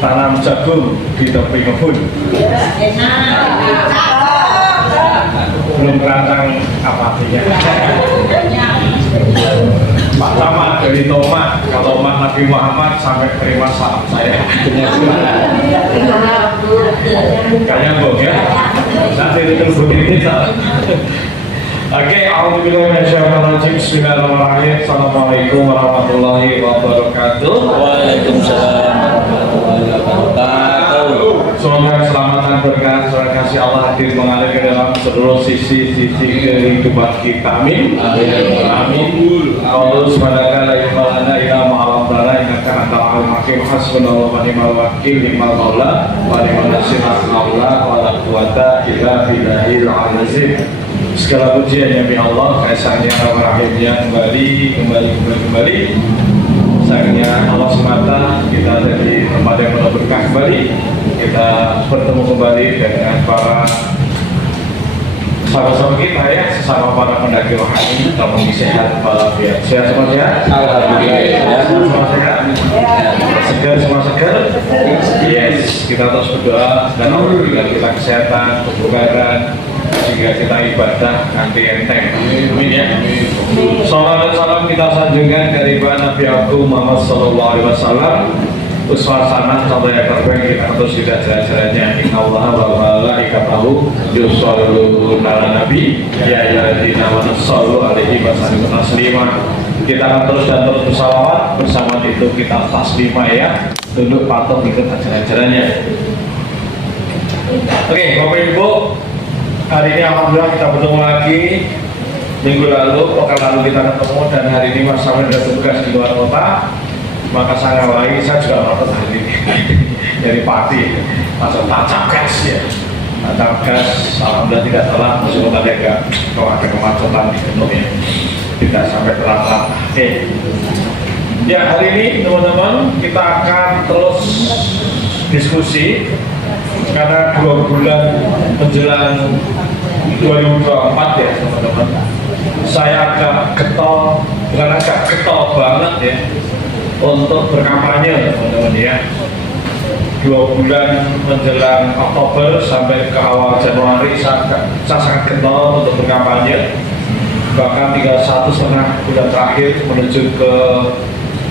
tanam jagung di tepi kebun. Belum kerancang apa artinya. Pak Camat dari Tomat, kalau Tomat Nabi Muhammad sampai terima salam saya. Kayaknya bohong ya. Nanti ditelepon ini salah. Oke, Alhamdulillahirrahmanirrahim. Bismillahirrahmanirrahim. Assalamualaikum warahmatullahi wabarakatuh. Waalaikumsalam warahmatullahi wabarakatuh. Semoga keselamatan berkah surga kasih Allah hadir mengalir ke dalam seluruh sisi-sisi kehidupan kita. Amin. Amin. Allah subhanahu wa ta'ala ila ma'alam dana innaka antal alim hakim hasbunallahu wa ni'mal wakil ni'mal maula wa ni'mal nasir Allah wa la quwata illa billahil azim. Segala pujian ya Allah, kaisarnya rahimnya kembali. Sayangnya Allah semata kita ada di tempat yang penuh berkah kembali. Kita bertemu kembali dengan para sahabat-sahabat kita ya, sesama para pendaki rohani, dalam sehat walafiat. Sehat semua ya? Alhamdulillah. Semua sehat? Semua segar? Yes, kita terus berdoa dan alhamdulillah kita kesehatan, kebugaran, sehingga kita ibadah nanti enteng. Amin ya. Salam dan salam kita sanjungkan dari Nabi Agung Muhammad Sallallahu Alaihi Wasallam. Uswasana contoh yang terbaik kita terus tidak jalan-jalannya. Inna Allah wa malaikatahu yusholluna ala nabi ya ayyuhalladzina amanu shollu alaihi wa sallimu taslima. Kita akan terus dan terus bersalawat, bersama itu kita taslima ya, tunduk patuh ikut ajaran-ajarannya. Oke, Bapak Ibu, hari ini alhamdulillah kita bertemu lagi. Minggu lalu, pekan lalu kita ketemu dan hari ini Mas Samin ada tugas di luar kota. Maka saya lagi, saya juga nonton hari ini dari Pati, masuk tancap gas ya, tancap gas. Alhamdulillah tidak telat, meskipun tadi agak kalau ada kemacetan di Gunung ya, tidak sampai telat. Oke, ya hari ini teman-teman kita akan terus diskusi karena 2 bulan menjelang 2024 ya teman-teman. Saya agak getol, bukan agak getol banget ya untuk berkampanye teman-teman ya. 2 bulan menjelang Oktober sampai ke awal Januari saya sangat getol untuk berkampanye. Bahkan tinggal 1,5 bulan terakhir menuju ke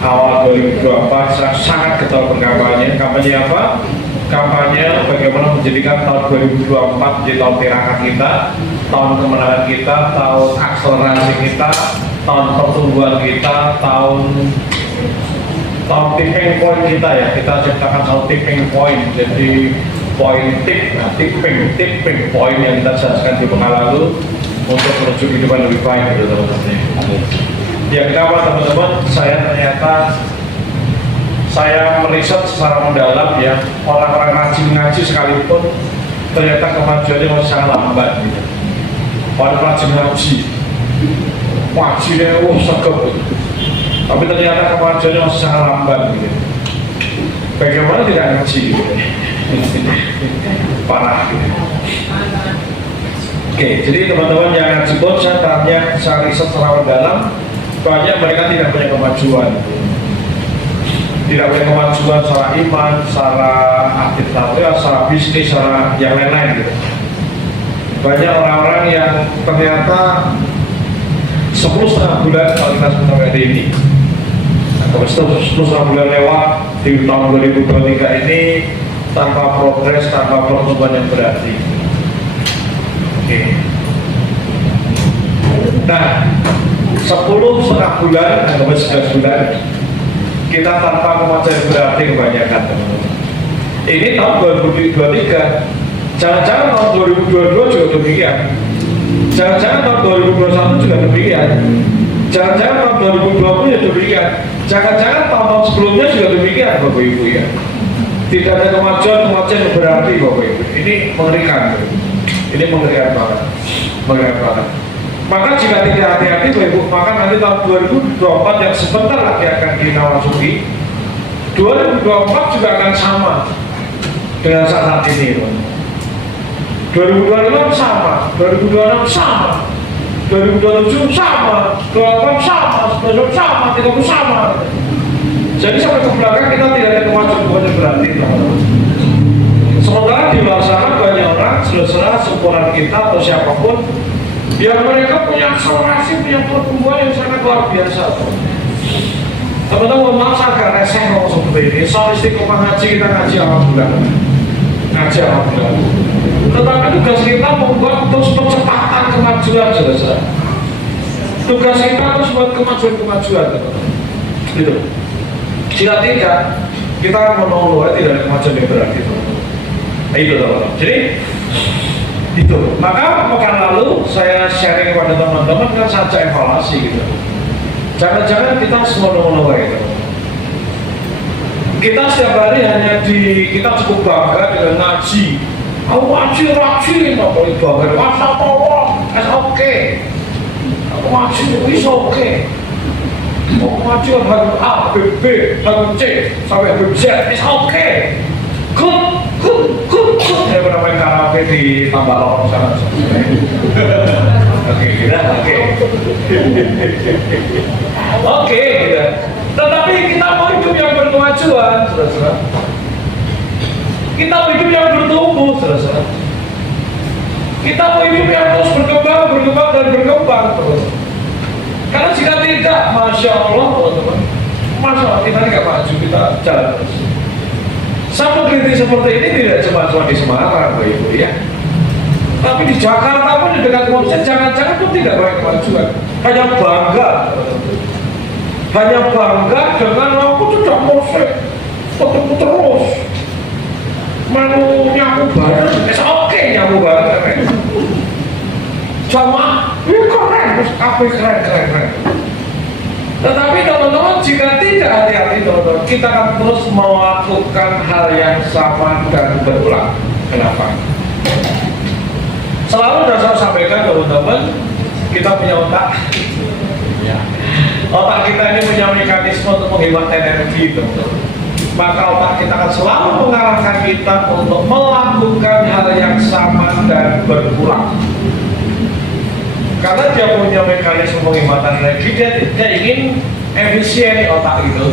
awal 2024 saya sangat getol berkampanye. Kampanye apa? Kampanye bagaimana menjadikan tahun 2024 menjadi tahun tirakat kita, tahun kemenangan kita, tahun akselerasi kita, tahun pertumbuhan kita, tahun tipping point kita ya. Kita ciptakan satu tipping point, jadi poin tipping point yang kita jelaskan di pekan lalu untuk menuju kehidupan lebih baik gitu teman-teman. Ya kenapa teman-teman? Saya meriset secara mendalam ya, orang-orang rajin ngaji sekalipun ternyata kemajuannya masih sangat lambat gitu. Orang rajin ngaji segep gitu. Tapi ternyata kemajuannya masih sangat lambat gitu. Bagaimana tidak ngaji gitu. Parah gitu. Oke, jadi teman-teman yang ngaji pun saya riset secara mendalam, banyak mereka tidak punya kemajuan gitu. Tidak punya kemajuan secara iman, secara aktivitas, secara bisnis, secara yang lain-lain gitu. Banyak orang-orang yang ternyata 10,5 bulan kalau kita sebentar hari ini, 10,5 bulan lewat di tahun 2023 ini tanpa progres, tanpa pertumbuhan yang berarti. Oke. Nah, 10,5 bulan, anggap 11 bulan kita tanpa kemajuan berarti kebanyakan teman-teman. Ini tahun 2023, jangan-jangan tahun 2022 juga demikian, jangan-jangan tahun 2021 juga demikian, jangan-jangan tahun 2020 juga demikian, jangan-jangan tahun-tahun sebelumnya juga demikian Bapak Ibu ya. Tidak ada kemajuan yang berarti Bapak Ibu. Ini mengerikan, ini mengerikan banget, Maka jika tidak hati-hati Bapak Ibu, maka nanti tahun 2024 yang sebentar lagi akan kita masuki, 2024 juga akan sama dengan saat ini. 2025 sama, 2026 sama, 2027 sama, 2028 sama, 2029 sama, 30 sama. Jadi sampai ke belakang kita tidak ada kemajuan berarti, teman-teman. Sementara di luar sana banyak orang, saudara seukuran kita atau siapapun, yang mereka punya akselerasi, punya pertumbuhan yang sangat luar biasa. Teman-teman, maaf saya agak reseh ngomong seperti ini. Soal istiqomah ngaji, kita ngaji alhamdulillah. Ngaji alhamdulillah. Tetapi tugas kita membuat terus percepatan kemajuan, saudara. Tugas kita terus buat kemajuan, teman-teman. Gitu. Jika tidak, kita akan menolak tidak ada kemajuan yang berarti, teman-teman. Itu, teman-teman. Jadi itu. Maka pekan lalu saya sharing kepada teman-teman kan saja evaluasi gitu. Jangan-jangan kita semua gitu. Kita setiap hari hanya kita cukup bangga dengan ngaji. Aku ngaji rajin, apa itu bangga? Masa Allah, oke. Aku ngaji bisa oke. Aku ngaji harus A, B, B, harus C, sampai Habib Z, is oke. Good. Saya pernah main karaoke di Tambak Lorong sana. Oke, gitu. Tetapi kita mau hidup yang berkemajuan, saudara. Kita mau hidup yang bertumbuh, saudara. Kita mau hidup yang terus berkembang terus. Karena jika tidak, masya Allah, teman-teman, masya Allah kita tidak maju, kita jalan terus. Sama kritis seperti ini tidak cuma di Semarang, Bapak Ibu ya. Tapi di Jakarta pun di dekat Komsel, jangan-jangan pun tidak banyak kemajuan. Hanya bangga dengan aku sudah musik, terus mau nyamu bareng, oke nyamu bareng. Sama, keren, keren. Tetapi teman-teman, jika tidak hati-hati teman-teman, kita akan terus melakukan hal yang sama dan berulang. Kenapa? Selalu sudah saya sampaikan teman-teman, kita punya otak. Otak kita ini punya mekanisme untuk menghemat energi, teman-teman. Maka otak kita akan selalu mengarahkan kita untuk melakukan hal yang sama dan berulang. Karena dia punya mekanisme penghematan energi, dia ingin efisien otak itu.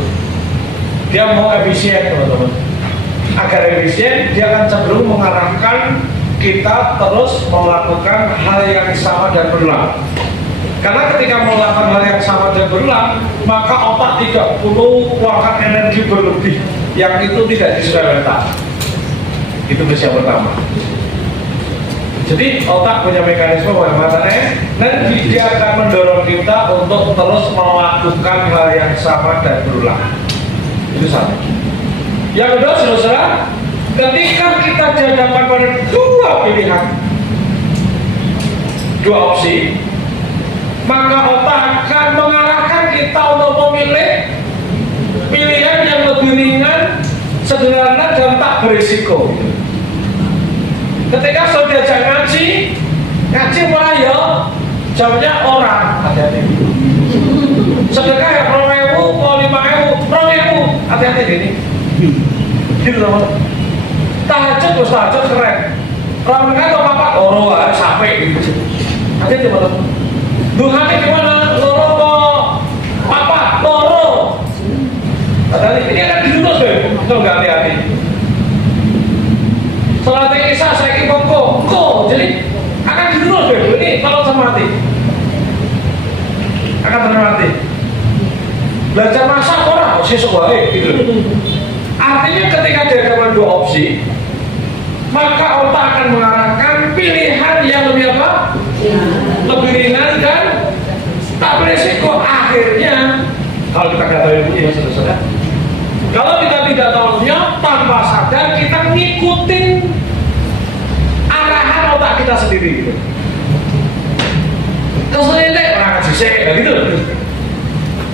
Dia mau efisien, teman-teman. Agar efisien, dia akan cenderung mengarahkan kita terus melakukan hal yang sama dan berulang. Karena ketika melakukan hal yang sama dan berulang, maka otak tidak perlu keluarkan energi berlebih yang itu tidak disukai otak. Itu yang pertama. Jadi otak punya mekanisme penghematan energi, dia akan mendorong kita untuk terus melakukan hal yang sama dan berulang. Itu satu. Yang kedua, saudara, ketika kita dihadapkan pada dua pilihan, dua opsi, maka otak akan mengarahkan kita untuk memilih pilihan yang lebih ringan, sederhana, dan tak berisiko. Ketika sudah diajak ngaji mulai ya, jamnya orang, hati-hati. Sedekah ya 2.000, mau 5.000, 2.000, hati-hati gini. Gitu teman. Tahajud keren. Orang atau apa? Loro harus sampai gitu. Hati-hati teman. Duhane gimana? Loro kok? Apa? Loro. Hati-hati. Ini akan gitu terus deh. Coba hati-hati. Salat Isya saya kira kok, jadi akan gitu deh. Ini kalau mati, akan mati. Belajar masak orang, sesuk wae gitu. Artinya ketika ada dua opsi, maka otak akan mengarahkan pilihan yang lebih apa? Lebih ringan dan tak beresiko. Akhirnya, kalau kita nggak tahu ilmunya, saudara. Kalau kita tidak tahunya, tanpa sadar kita ngikutin arahan otak kita sendiri gitu. Keselilek orang ngaji sih, gitu.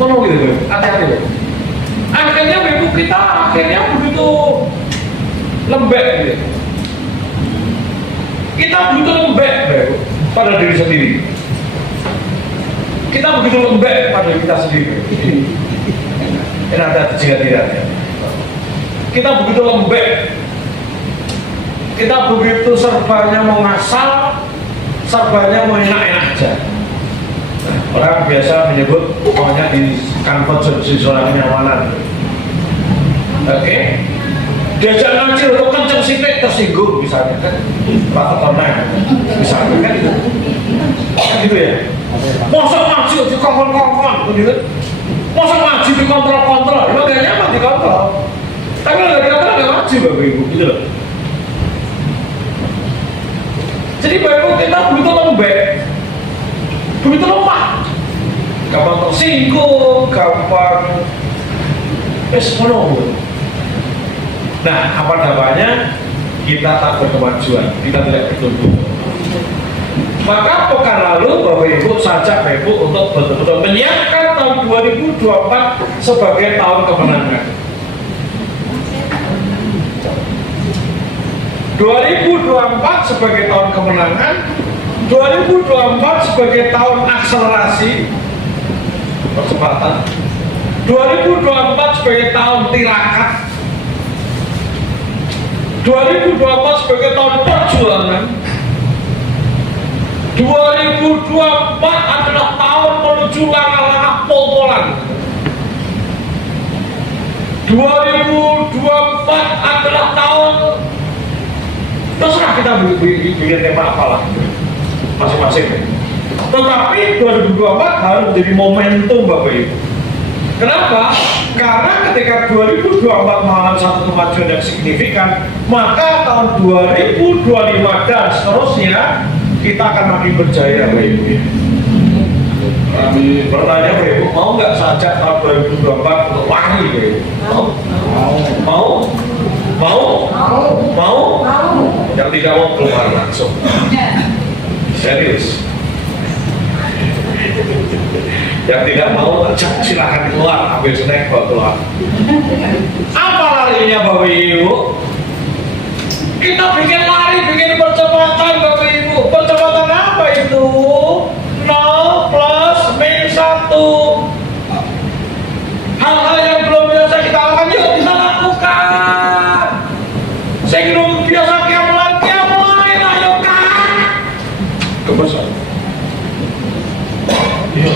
Ngomong gitu, hati-hati. Akhirnya ibu kita begitu lembek gitu. Kita begitu lembek pada diri sendiri. Kita begitu lembek pada kita sendiri. Ini ada jika tidak ya. Kita begitu lembek, kita begitu serbanya mau ngasal, serbanya mau enak-enak aja. Nah, orang biasa menyebut pokoknya di kantor seorang kenyamanan. Oke, diajak ngaji untuk kenceng sitik tersinggung misalnya kan, rata tonai misalnya kan gitu ya. Masa ngaji dikongkon-kongkon gitu, masa ngaji dikontrol-kontrol, emang gak nyaman dikontrol. Tapi kalau dikontrol gak ngaji Bapak Ibu gitu loh. Jadi Bapak Ibu kita begitu lembek, begitu lemah, gampang tersinggung, gampang menunggu. Nah, apa namanya? Kita tak berkemajuan, kita tidak bertumbuh. Maka pekan lalu Bapak Ibu sajak Bapak Ibu untuk betul-betul menyiapkan tahun 2024 sebagai tahun kemenangan. 2024 sebagai tahun kemenangan, 2024 sebagai tahun akselerasi percepatan, 2024 sebagai tahun tirakat, 2024 sebagai tahun perjuangan, 2024 adalah tahun menuju langkah-langkah pol-polan. 2024 adalah tahun, terserah kita bikin tema apalah masing-masing. Tetapi 2024 harus menjadi momentum Bapak Ibu. Kenapa? Karena ketika 2024 mengalami satu kemajuan yang signifikan, maka tahun 2025 dan seterusnya kita akan makin berjaya Bapak Ibu. Kami bertanya Bapak Ibu, mau nggak saja tahun 2024 untuk lari Bapak Ibu? Mau? Yang tidak mau keluar langsung. Serius. Yang tidak mau silakan keluar, ambil snack bawa keluar. Apa larinya Bapak Ibu? Kita bikin lari, bikin percepatan Bapak Ibu. Percepatan apa itu? 0 plus min 1. Hal-hal yang belum biasa kita lakukan, yuk kita lakukan. Saya belum biasa mulai ayo kan. Kebesaran. Iya.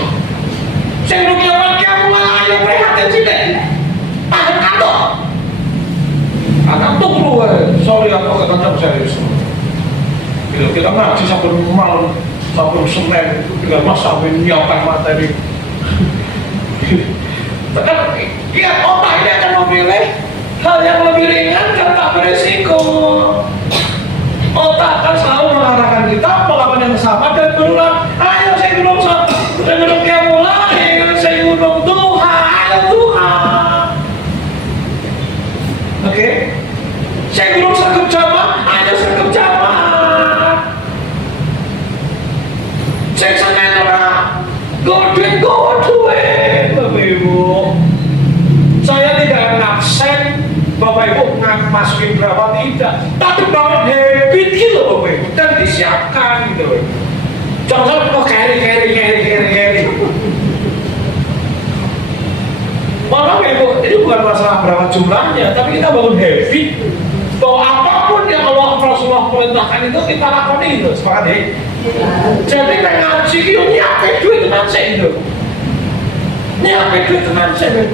Saya belum biasa mulai ayo prihatin sini. Tahan kantor. Anak tuh keluar. Sorry aku gak kantor serius. Kita ngaji sampai malam, sampai Senin, tinggal mas sampai nyiapkan materi. Lihat otak ini akan memilih hal yang lebih ringan dan tak berisiko. Otak akan selalu mengarahkan kita melakukan yang sama dan berulang. Ayo saya belum kayak mulai, saya belum Tuhan, ayo Tuhan. Oke? Saya belum sanggup jamaah, ayo sanggup jamaah. Saya senang orang, go do it, Bapak Ibu. Saya tidak ngaksen Bapak Ibu masukin berapa tidak, tapi bangun habit gitu Bapak Ibu dan disiapkan gitu. Jangan sampai mau carry. Malah Bapak Ibu, ini bukan masalah berapa jumlahnya, tapi kita bangun habit bahwa apapun yang Allah Rasulullah perintahkan itu kita lakukan itu, sepakat ya? Jadi kayak ngaji itu nyiapin duit tenan sih itu, nyiapin duit tenan sih.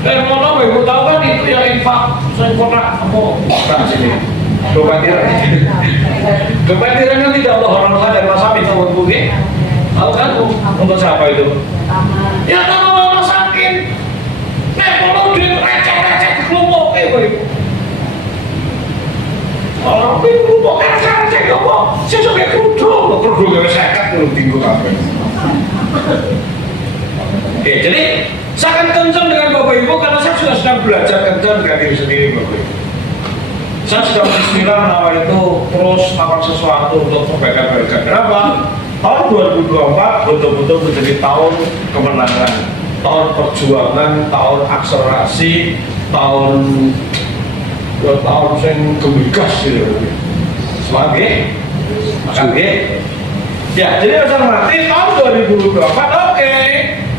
Dan mana Ibu tahu kan itu yang infak, saya pernah mau tak sini. Kebatiran kan tidak Allah orang saja masa bisa berbunyi. Tahu kan untuk siapa itu? Ya tahu orang sakit. Nek kalau duit receh kelompok Ibu. Orang kelompok receh kelompok. Saya sampai kerudung yang sekat belum tinggal apa. Oke, jadi saya akan kencang dengan Bapak Ibu karena saya sudah sedang belajar kencang dengan diri sendiri Bapak Ibu. Saya sudah bismillah nawar itu terus melakukan sesuatu untuk perbaikan-perbaikan. Kenapa? Tahun 2024 betul-betul menjadi tahun kemenangan, tahun perjuangan, tahun akselerasi, tahun yang gemigas gitu. Sebagai ya, jadi asal mati tahun 2024 oke.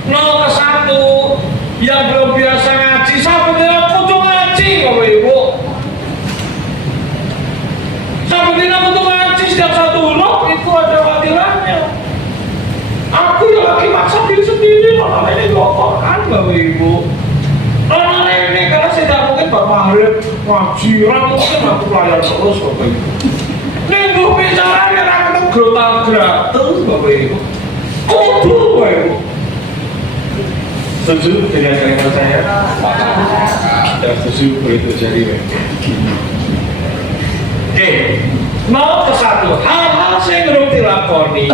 0 ke 1 yang belum biasa ngaji sampai tidak butuh ngaji Bapak Ibu, sampai tidak butuh ngaji setiap satu huruf itu ada fadilahnya. Aku yang lagi maksa diri sendiri, orang ini Quran Bapak Ibu, orang ini karena saya tidak maghrib ngaji mungkin aku pelayan terus Bapak Ibu. Minggu bicaranya rakyat grotal gratis Bapak Ibu. Kudu Bapak Ibu. Setuju dengan kalimat saya? Ya setuju begitu jadi. Oke, mau ke satu hal-hal yang belum dilakoni,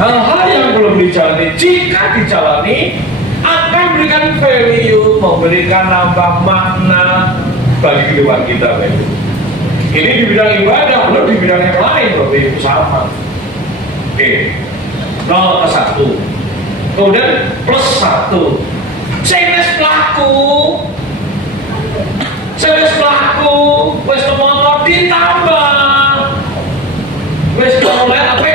hal-hal yang belum dijalani. Jika dijalani akan memberikan value, memberikan nambah makna bagi kehidupan kita, Bapak Ibu. Ini di bidang ibadah, belum di bidang yang lain, Bapak Ibu, sama. Oke, 0 ke 1. Kemudian plus 1. Saya pelaku, wes motor ditambah, wes mulai apa?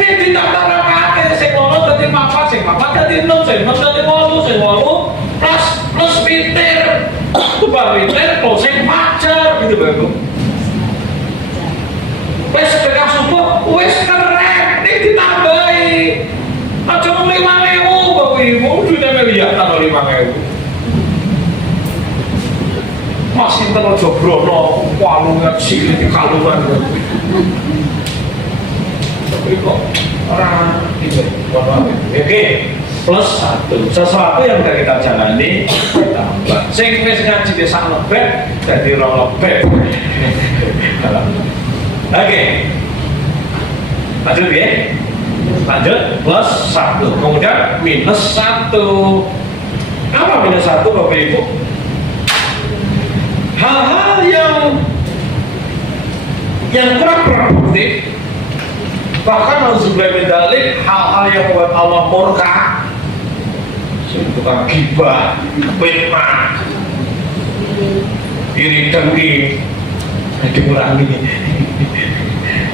Ini ditambah berapa? Saya ngomong tadi papa tadi 6, saya tadi 8, plus meter, closing pacar, gitu Bapak. Wes sedekah subuh, wes keren, ini ditambahi. Aja mau 5.000 Bapak Ibu, duitnya miliar tambah 5.000. Masih terlalu jobrono, walungnya cilik di kalungan. Tapi kok orang itu, oke, plus 1. Sesuatu yang sudah kita jalani tambah. Sing wis ngaji desa lebet, jadi 2 lebet. Oke, lanjut ya. Lanjut plus 1, kemudian minus 1. Apa minus 1 Bapak Ibu? Hal-hal yang kurang produktif, bahkan nauzubillah min dzalik, hal-hal yang membuat Allah murka, tukang gibah, fitnah, iri dengki, dikurangi,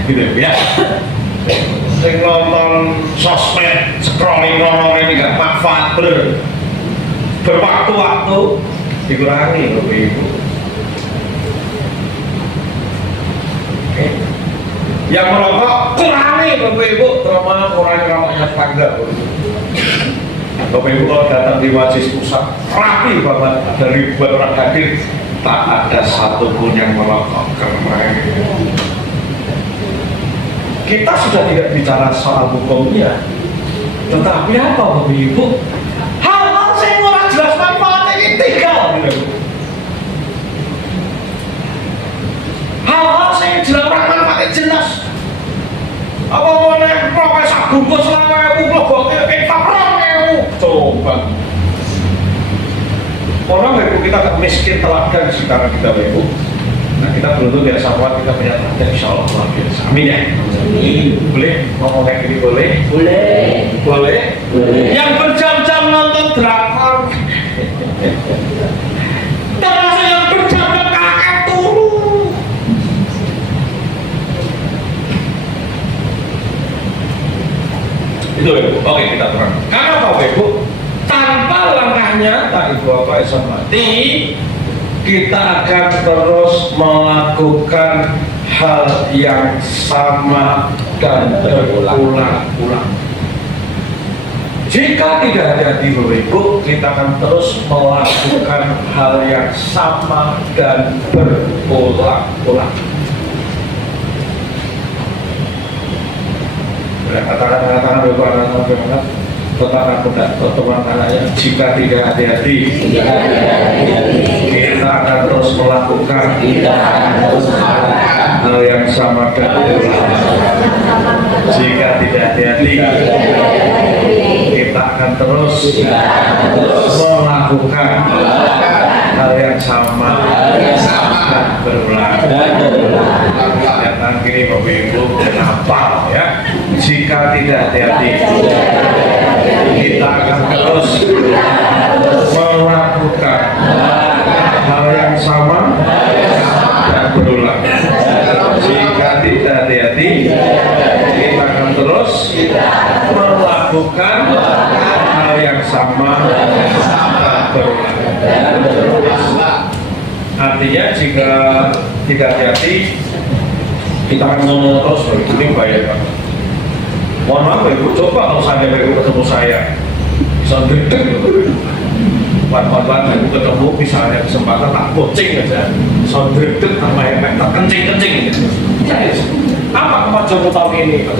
gitu ya. Sing nonton sosmed, scrolling ini gak manfaat berwaktu-waktu dikurangi Bapak Ibu. Yang merokok kurangi Bapak Ibu, terutama kurangi rokoknya tangga Bapak Ibu. Kalau datang di Majelis Pusat rapi banget, ada ribuan orang hadir, tak ada satupun yang merokok. Keren. Kita sudah tidak bicara soal hukumnya, tetapi apa Bapak Ibu? Hal-hal yang orang jelas manfaatnya ini tinggal gitu. Hal-hal yang jelas manfaatnya jelas. Apa boleh profesor bungkus selama blogoknya kita coba. Orang Bapak Ibu, kita gak miskin teladan sekarang kita Bapak Ibu. Nah kita beruntung ya sahabat, kita punya teladan insya Allah luar biasa. Amin ya. Boleh ngomong kayak gini boleh? Boleh. Yang berjam-jam nonton drakor, termasuk yang berjam-jam kakek turu. Itu Ibu. Oke, kita terang. Karena apa Ibu? Tanpa langkahnya tak Ibu apa mati, kita akan terus melakukan hal yang sama dan berulang-ulang. Jika tidak hati-hati Bapak Ibu, kita akan terus melakukan hal yang sama dan berulang-ulang. Katakan Bapak anak-anak, tetapkan pertemuan anaknya. Jika tidak hati-hati, kita akan terus melakukan hal yang sama dan berulang. Jika tidak hati-hati, kita akan terus melakukan hal yang sama dan berulang. Yang kiri Bapak Ibu kenapa ya? Jika tidak hati-hati, kita akan terus melakukan hal yang sama dan berulang. Jika tidak hati-hati, kita akan terus melakukan hal yang sama dan berulang. Artinya jika tidak hati-hati, kita akan ngomong terus, ini bahaya banget. Mohon maaf Ibu, coba kalau saya Ibu ketemu saya bisa gede Wan-wan aku ketemu misalnya kesempatan tak coaching aja, soundtrack itu tambah efek terkencing-kencing gitu. Apa kemajuan tahun ini?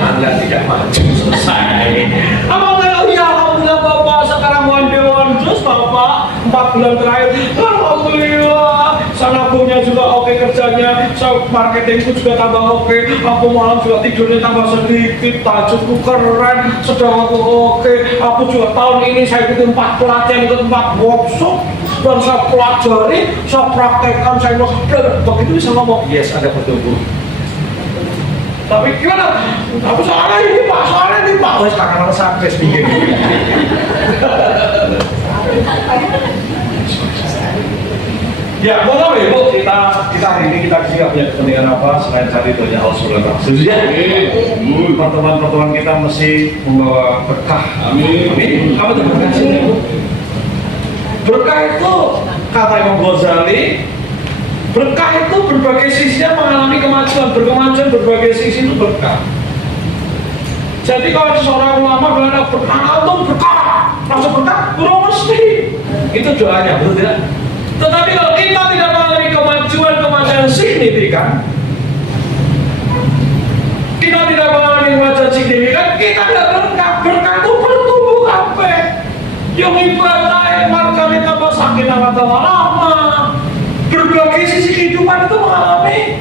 Anda tidak maju selesai. Apa kalau ya alhamdulillah Bapak sekarang one terus Bapak 4 bulan terakhir alhamdulillah sana punya juga oke kerjanya, marketingku juga tambah oke, aku malam juga tidurnya tambah sedikit, tajukku keren, sedang aku oke, aku juga tahun ini saya ikut 4 pelatihan, ikut 4 workshop dan saya pelajari, saya praktekkan, saya begitu bisa ngomong, yes ada pertumbuhan. Tapi gimana? Aku soalnya ini Pak, wes kakak sampai speaking. Ya, mau apa Ibu? Kita hari ini kita nggak punya kepentingan apa selain cari doanya Allah Subhanahu wa taala. Pertemuan-pertemuan kita mesti membawa berkah. Amin. Apa itu berkah sini? Berkah itu kata Imam Ghazali, berkah itu berbagai sisinya mengalami kemajuan, berkemajuan berbagai sisi itu berkah. Jadi kalau seorang ulama bilang berkah itu berkah, langsung berkah, belum mesti. Itu doanya, betul tidak? Tetapi kalau kita tidak mengalami kemajuan signifikan, kita tidak mengalami kemajuan signifikan, kita tidak berkah. Berkah itu bertumbuh kabeh. Yang ibadah marga kita sakit atau lama. Berbagai sisi kehidupan itu mengalami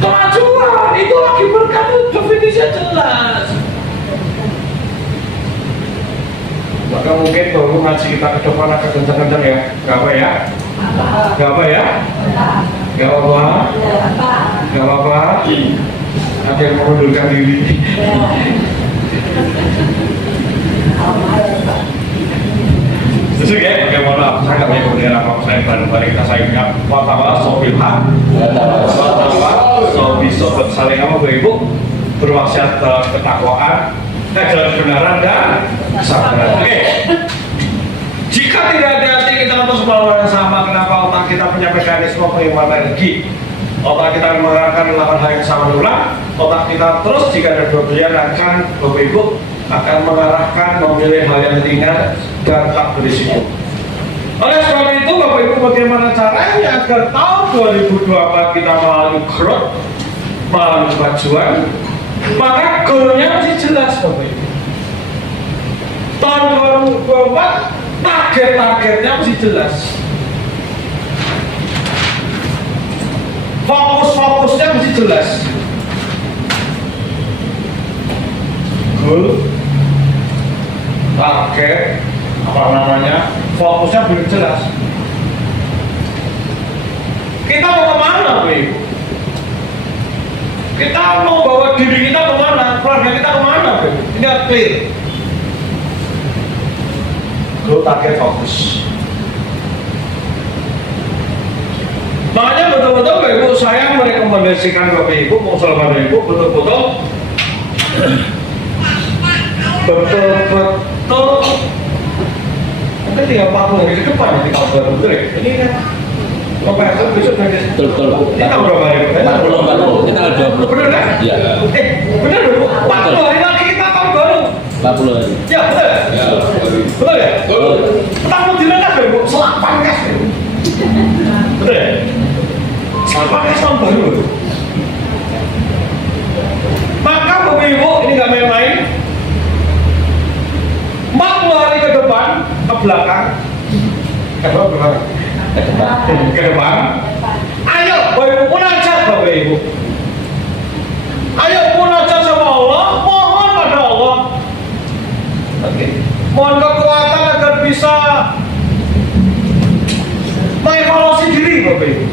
kemajuan. Itu lagi berkah, itu definisinya jelas. Maka mungkin baru ngaji kita ke depan agak kencang-kencang ya. Gak apa ya? Gak apa ya? Gak apa? Gak apa? Ada yang mengundurkan diri. Sesuai ya? Oke, mohon maaf. Saya gak punya kemudian apa. Saya bareng-bareng kita sayangnya Watawa, Sobilha Watawa, Sobi, Sobat saling apa Ibu? Berwasiat ketakwaan, jalan kebenaran dan kesabaran. Oke. Jika tidak hati-hati kita untuk sebuah yang sama, kenapa otak kita punya mekanisme pengimpanan energi? Otak kita mengarahkan melakukan hal yang sama ulang. Otak kita terus jika ada dua pilihan akan Bapak Ibu akan mengarahkan memilih hal yang ringan dan tak berisiko. Oleh sebab itu Bapak Ibu bagaimana caranya agar tahun 2024 kita melalui growth, melalui kemajuan, maka goalnya masih jelas Bapak Ibu. Tahun 2024 target-targetnya masih jelas. Fokus-fokusnya masih jelas. Goal, target, apa namanya, fokusnya belum jelas. Kita mau kemana Bapak Ibu? Kita mau bawa diri kita kemana? Keluarga kita kemana Bapak Ibu? Ini harus clear. Goal, target, fokus. Makanya betul-betul Bapak Ibu saya merekomendasikan Bapak Ibu, mengusul Bapak Ibu betul-betul mungkin tinggal 40 hari ke depan ya di tahun 2000 ya. Ini kan Bapak itu besok dari betul. ini tahun berapa hari? 40. Kita 20. Bener kan? Iya. Bener loh, 40 hari lagi kita tahun baru. 40 hari. Ya betul. Ya. Betul ya? Tahun di mana Bapak Ibu? Selapan kas. Betul ya? Selapan kas tahun baru. Maka Bapak Ibu ini nggak main-main. 40 hari ke depan, ke belakang, ke depan. Ayo, Bapak Ibu munajat Bapak Ibu. Ayo munajat sama Allah, mohon pada Allah. Oke. Mohon kekuatan agar bisa mengevaluasi diri Bapak Ibu.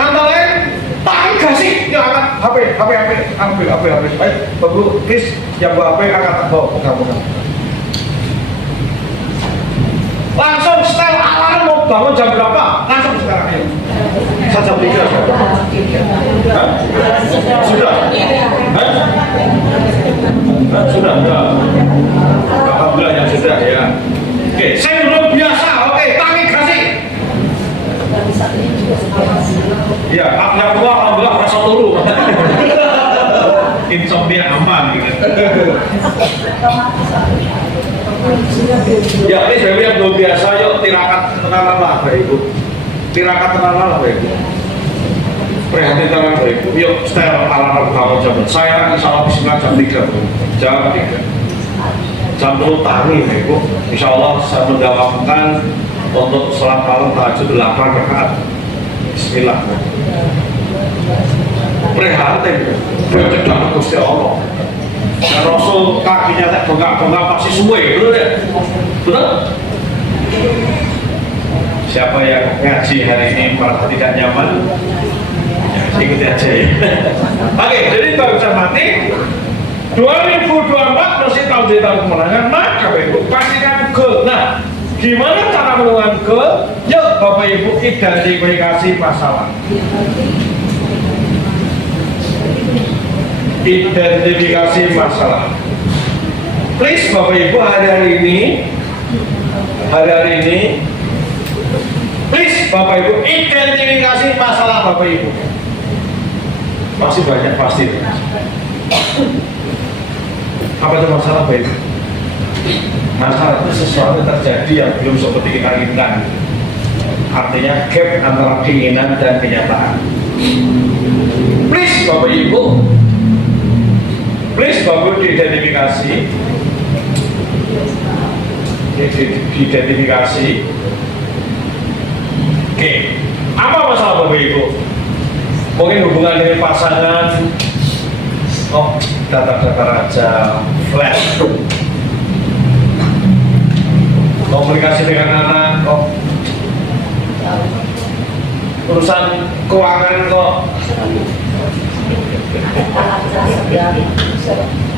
Antara lain, tak kasih yang angkat HP. Baik, Bapak please yang bawa HP angkat bawa pegang. Langsung setel alarm mau bangun jam berapa? Langsung sekarang ayo. Jam 3 sudah? Sudah. Alhamdulillah yang sudah ya. Oke, saya belum biasa. Oke, tangi kasih. Ya, yang tua alhamdulillah merasa turu. insomnia aman gitu. Ya ini sebenarnya yang belum biasa, yuk tirakat tenanan lah Bapak Ibu. Tirakat tenanan lah Bapak Ibu. Prihatin tenanan Bapak Ibu. Yuk setel alarm bangun jam. Saya insya Allah bismillah jam 3 Bu. Jam 3. Jam 10 tani Bapak Ibu. Insya Allah saya mendawamkan untuk sholat malam tahajud 8 rakaat. Bismillah. Prihatin, bercedang Gusti Allah. Dan Rasul kakinya tak bengkak-bengkak pasti suwe, betul ya? Betul? Siapa yang ngaji hari ini merasa tidak nyaman, ya, ikuti aja ya. Oke, jadi Bapak bisa mati 2024 masih tahun kemenangan, maka Bapak Ibu pastikan goal. Nah, gimana cara menemukan goal? Yuk Bapak Ibu identifikasi masalah. Identifikasi masalah. Please Bapak Ibu hari ini, please Bapak Ibu identifikasi masalah Bapak Ibu. Masih banyak pasti. Apa itu masalah Bapak Ibu? Masalah itu sesuatu terjadi yang belum seperti kita inginkan. Artinya gap antara keinginan dan kenyataan. Please Bapak Ibu, please Bapak Ibu diidentifikasi. Oke, apa masalah Bapak Ibu? Mungkin hubungan dengan pasangan, datar-datar aja, flat. Komunikasi dengan anak, urusan keuangan kok.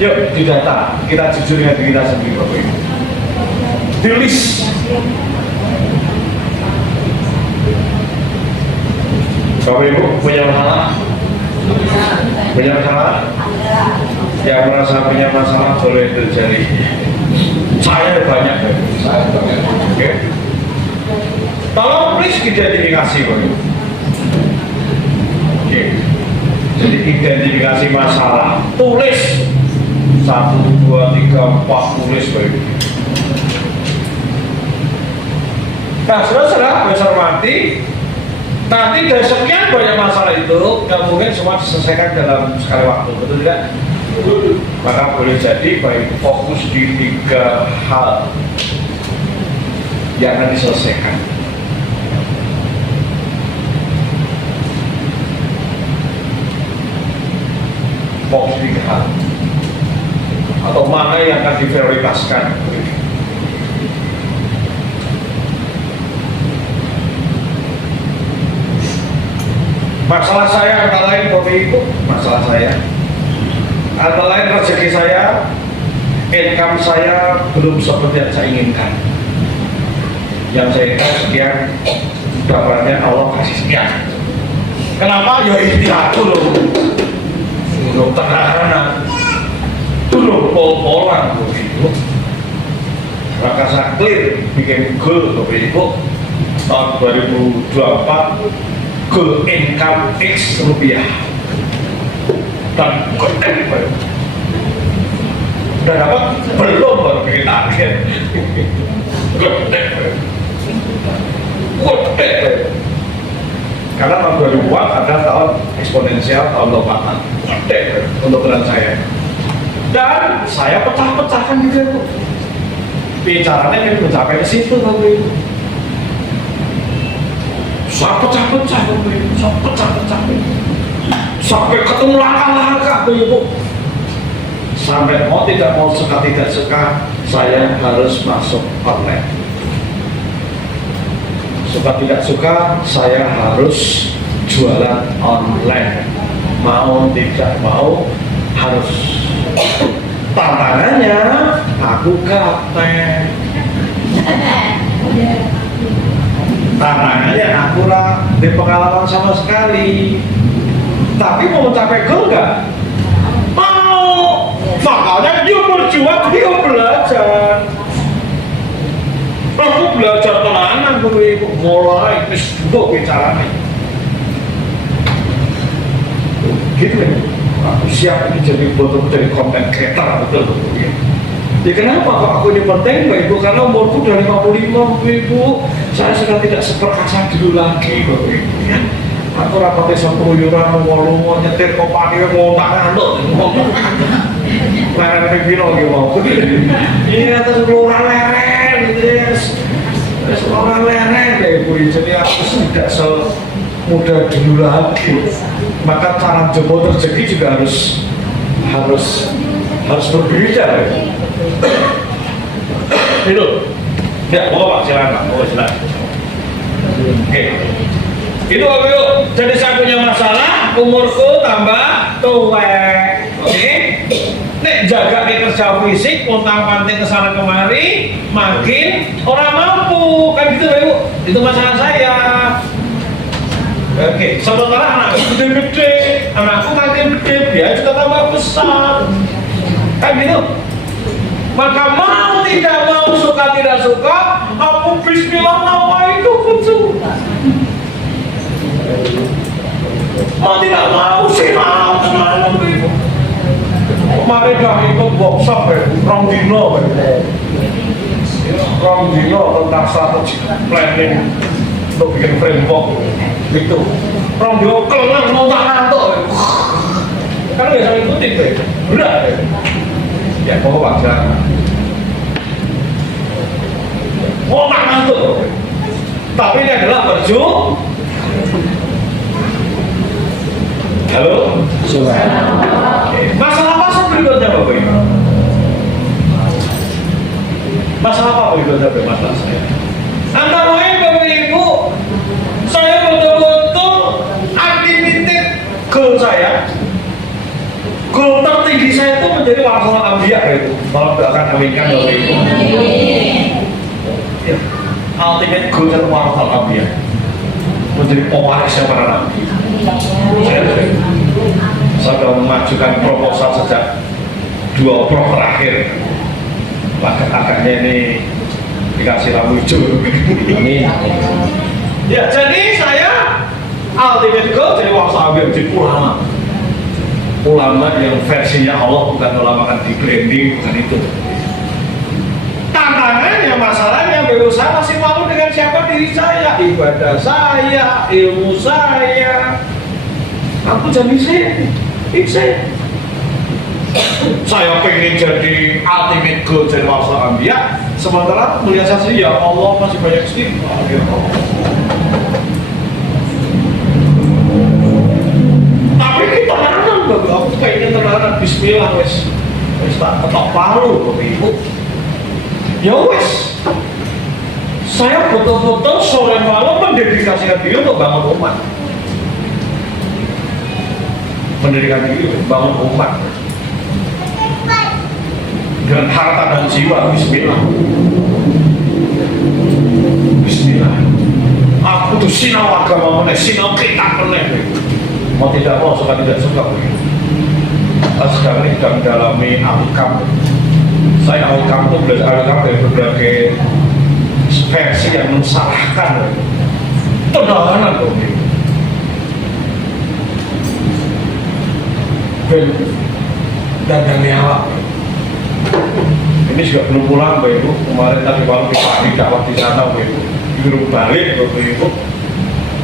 Yuk di data, kita jujur dengan diri kita sendiri Bapak Ibu. Di list. Bapak Ibu punya masalah? Punya masalah? Yang merasa punya masalah boleh terjadi. Saya banyak. Oke. Tolong please identifikasi Bapak Ibu. Oke. Jadi identifikasi masalah, tulis 1, 2, 3, 4, tulis Bapak Ibu. Nah saudara-saudara bisa hormati, nanti dari sekian banyak masalah itu nggak mungkin semua diselesaikan dalam sekali waktu, betul tidak? Maka boleh jadi baik fokus di 3 hal yang akan diselesaikan. Fokus di 3 hal atau mana yang akan diprioritaskan. Masalah saya antara lain Bapak Ibu, masalah saya antara lain rezeki saya, income saya belum seperti yang saya inginkan. Yang saya inginkan sekian, dapatnya Allah kasih sekian. Kenapa? Ya ikhtiar dulu, tekanan, dulu pol-polan Bapak Ibu. Maka saya clear bikin goal Bapak Ibu tahun 2024. Goal income X rupiah dan konten udah dapat belum baru bikin target konten karena tahun 2004 ada tahun eksponensial, tahun lompatan konten untuk peran saya dan saya pecah-pecahkan juga bicaranya kan mencapai ke situ Bapak Ibu. Saya pecah-pecah sampai ketemu langkah-langkah Ibu. Sampai mau tidak mau, suka tidak suka, saya harus masuk online. Suka tidak suka, saya harus jualan online. Mau tidak mau, harus. Tantangannya, aku kapten. Tantangannya aku lah di pengalaman sama sekali, tapi mau mencapai goal nggak? Mau. Makanya dia berjuang, dia belajar. Aku belajar tenanan Bapak Ibu, mulai terus duduk bicaranya gitu kan. aku siap ini jadi betul jadi content creator betul ya. Ya kenapa kok aku ini penting Bapak Ibu? Karena umurku udah 55 Bapak Ibu. Saya sudah tidak seperkasa dulu lagi Bapak Ibu ya. Aku rapatnya sama keluyuran, mau nyetir kopani, mau tak ngantuk leren pembino gitu mau ini atas kelurahan leren gitu ya kelurahan leren Bapak Ibu. Jadi aku tidak semudah dulu lagi. Maka cara jemput rezeki juga harus berbeda ya. Itu ya, Pak, silakan Pak, silakan. Oke. Itu Bapak Ibu. Jadi saya punya masalah, umurku tambah tuwek. Oke. Nek jaga di kerja fisik, pontang panting kesana kemari, makin orang mampu, kan gitu Bapak Ibu. Itu masalah saya. Oke, sementara anakku gede-gede, anakku makin gede, dia juga tambah besar. Kan gitu. Maka mau tidak mau, suka tidak suka, aku bismillah nawa itu kucu. Mau tidak mau sih mau semalam itu. Kemarin dah ikut workshop ya, Rongdino tentang strategi planning untuk bikin framework gitu. Rongdino kelengar mau tak ngantuk. Kan biasa ikutin tuh, berat ya. Ya kok wajar. Oh tak ngantuk. Tapi ini adalah berjuang. Halo? Masalah apa berikutnya Bapak Ibu? Masalah apa berikutnya masalah saya? Antara lain Bapak Ibu, saya betul-betul aktivitas goal saya, goal tertinggi saya itu menjadi warasatul anbiya itu. Malah doakan aminkan Bapak Ibu. Ya, ultimate goal dan warasatul anbiya menjadi pewarisnya para nabi. Saya sudah mengajukan proposal sejak 2 Oktober terakhir. Agaknya ini dikasih lampu hijau. Amin. Ya, jadi saya ultimate goal jadi wasabi, jadi ulama yang versinya Allah, bukan ulama kan di branding, bukan itu. Tantangannya, masalahnya, saya masih malu dengan siapa diri saya, ibadah saya, ilmu saya. Aku jadi saya pengen jadi ultimate goal jadi warasatul anbiya, sementara melihat saya ya Allah masih banyak istighfar ya Allah. Tapi kita tenanan Bapak, aku pengen tenanan bismillah wes tak ketok palu Bapak Ibu. Ya wes, saya betul-betul sore malam mendedikasikan diri untuk bangun umat. Mendirikan diri, bangun umat dengan harta dan jiwa. Bismillah. Bismillah. Aku tuh sinau agama meneh, sinau kitab meneh. Mau tidak mau, suka tidak suka. Sekarang ini sedang mendalami al-hikam. Saya al-hikam itu belajar al-hikam dari berbagai versi yang mensalahkan tendangan tuh. Dan nyawa. Ini juga belum pulang Bapak Ibu. Kemarin tadi malam di pagi dakwah di sana Bapak Ibu. Belum balik Bapak Ibu.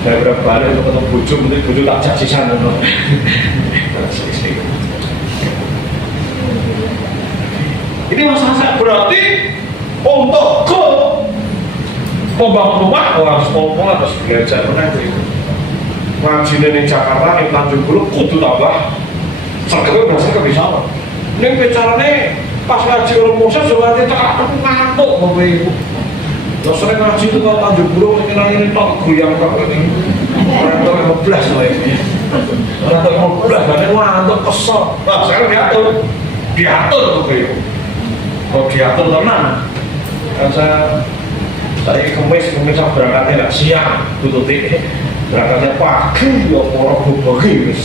Saya udah balik untuk ketemu bujuk, mungkin bujuk tak jadi sana. Ini masalah saya berarti untuk membangun rumah harus pola harus belajar mengaji. Ngaji di Jakarta, di Tanjung Priok kudu tambah. Sergapnya berhasil kebiasaan. Ini bicaranya pas ngaji rumusnya juga nanti tak ngantuk Bapak Ibu. Lo sering ngaji itu kalau Tanjung Priok ini tak goyang tak ini. Orang tua 15 loh ini. Orang tua 15 banyak ngantuk kesel. Nah sekarang diatur Bapak Ibu. Kalau diatur tenang. Kan saya kemis berangkatnya nggak siang, tututi berangkatnya pagi, ya orang berbagi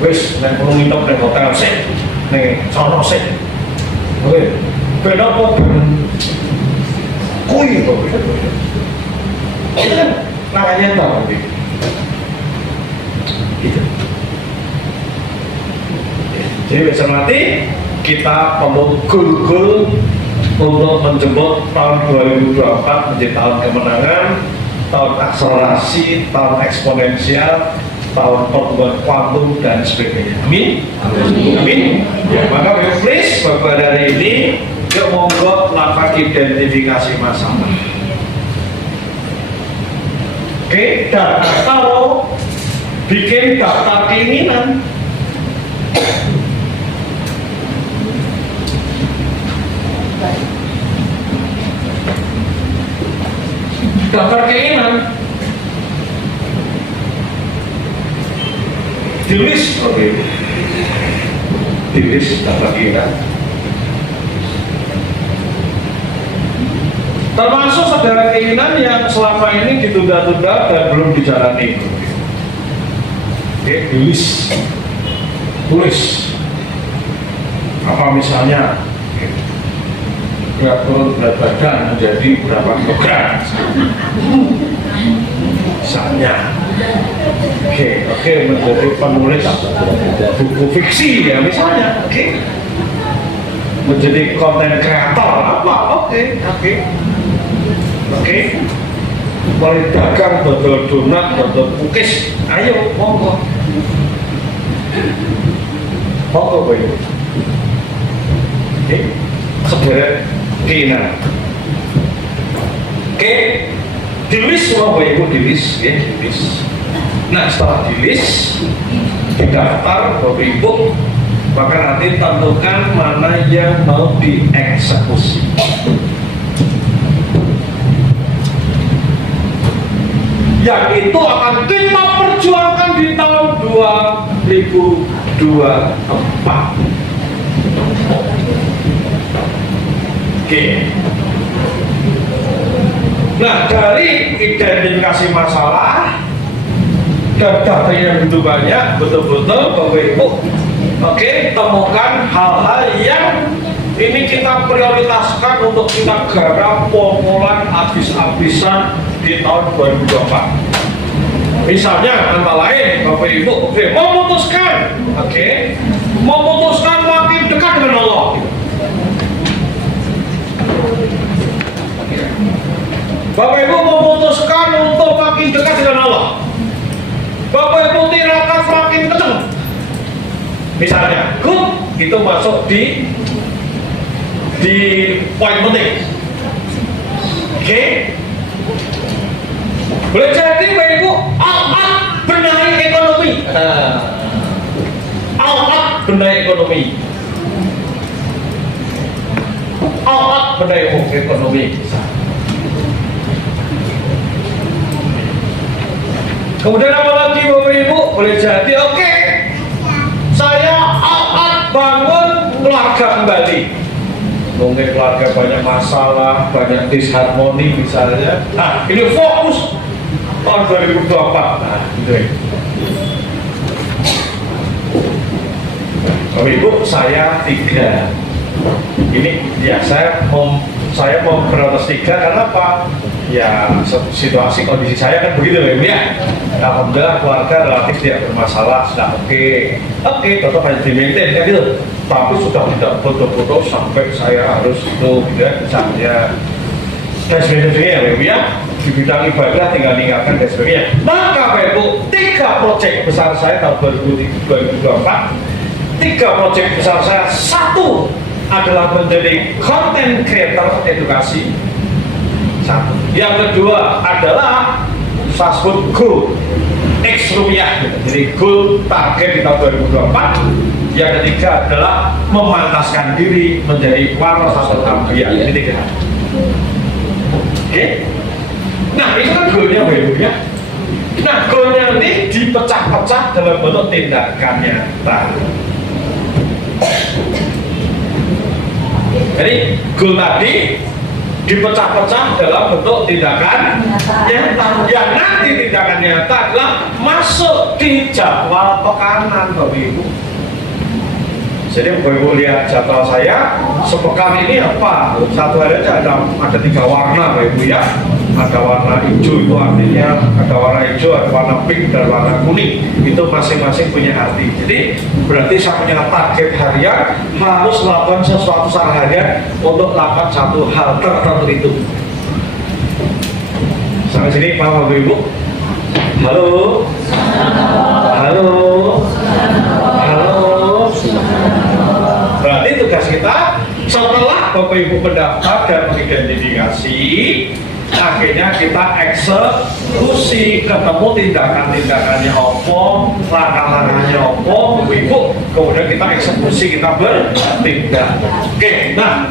wis nek perlu nginep ning hotel sik ning sono sik oke beda apa kuwi kok itu kan namanya tahu gitu Jadi bisa mati kita perlu goal untuk menjemput tahun 2024 menjadi tahun kemenangan, tahun akselerasi, tahun eksponensial, tahun pertumbuhan kuantum dan sebagainya. Amin. Amin. Ya, maka please pada hari ini yuk monggo lakukan identifikasi masalah. Oke, dan kalau bikin daftar keinginan, daftar keinginan di list, oke, di list daftar keinginan, termasuk saudara keinginan yang selama ini ditunda-tunda dan belum dijalani. Oke, di list, tulis apa misalnya, berat turun berat badan menjadi berapa kilogram misalnya. Oke, menjadi penulis buku fiksi ya misalnya. Menjadi konten kreator apa, oke, mulai dagang, dodol donat, dodol cookies, ayo monggo Boy. Sederet keinginan. Di list semua Bapak Ibu, di list. Nah, setelah di list, didaftar Bapak Ibu, maka nanti tentukan mana yang mau dieksekusi. Yang itu akan kita perjuangkan di tahun 2024. Nah, dari identifikasi masalah dan data yang begitu banyak, betul-betul Bapak Ibu, temukan hal-hal yang ini kita prioritaskan untuk kita garap pemulaan habis-habisan di tahun 2024. Misalnya antara lain Bapak Ibu, memutuskan makin dekat dengan Allah. Bapak Ibu memutuskan untuk makin dekat dengan Allah. Bapak Ibu tirakat makin kenceng. Misalnya, itu masuk di poin penting. Boleh jadi Bapak Ibu, benahi ekonomi. Benahi ekonomi. Benahi ekonomi. Kemudian apa lagi Bapak Ibu? Boleh jadi saya bangun keluarga kembali. Mungkin keluarga banyak masalah, banyak disharmoni misalnya. Nah, ini fokus tahun 2024. Nah, gitu ya. Bapak Ibu, saya 3. Ini ya saya mau beratas 3 karena apa? Ya situasi kondisi saya kan begitu ya. Alhamdulillah keluarga relatif tidak bermasalah, sudah oke, tetap hanya di-maintain kan gitu. Tapi sudah tidak foto-foto sampai saya harus itu misalnya dan sebagainya ya. Di bidang ibadah tinggal meninggalkan dan sebagainya. Maka Bapak Ibu, 3 proyek besar saya tahun 2024. 3 proyek besar saya, 1 adalah menjadi content creator edukasi. 1. Yang kedua adalah fast-food goal X rupiah. Jadi goal target di tahun 2024. Yang ketiga adalah memantaskan diri menjadi warasatul anbiya. Ini 3. Nah, itu kan goalnya Bapak Ibu ya. Nah, goalnya ini dipecah-pecah dalam bentuk tindakan nyata. Jadi goal tadi dipecah-pecah dalam bentuk tindakan nyata. Yang nanti tindakan nyata adalah masuk di jadwal pekanan Bapak Ibu. Jadi Bapak Ibu lihat jadwal saya sepekan ini apa? Satu hari aja ada 3 warna Bapak Ibu ya. Ada warna hijau itu artinya ada warna hijau, ada warna pink dan warna kuning. Itu masing-masing punya arti. Jadi berarti saya punya target harian harus melakukan sesuatu secara harian untuk melakukan satu hal tertentu itu. Sampai sini paham Bapak Ibu? Halo? Halo? Halo? Berarti tugas kita setelah Bapak Ibu mendaftar dan mengidentifikasi, akhirnya kita eksekusi, ketemu tindakan-tindakannya apa, langkah-langkahnya apa, Bapak Ibu, kemudian kita eksekusi, kita bertindak. Oke, nah